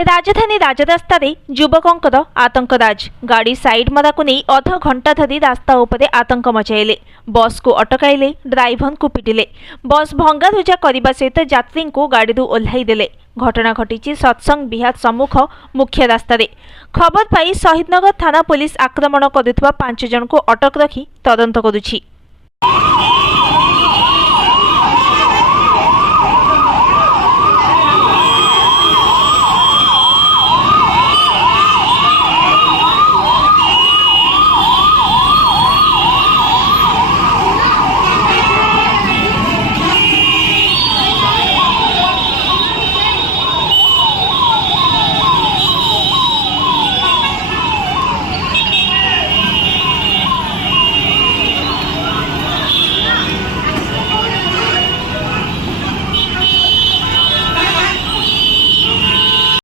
राजधानी राजरास्तार युवकों आतंकराज गाड़ी साइड मराकू नहीं अध घंटा धरी रास्ता उपरे आतंक मचाइले। बस को अटकाइले, ड्राइवर को पिटिले। बस भंगारुजा करने सहित यात्री को गाड़ी ओह्लाई देले। घटना घटी सत्संग विहार सम्मुख मुख्य रास्तार। खबर पाई शहीदनगर थाना पुलिस आक्रमण करुवा 5 जन को अटक रखी तदंत करुछि।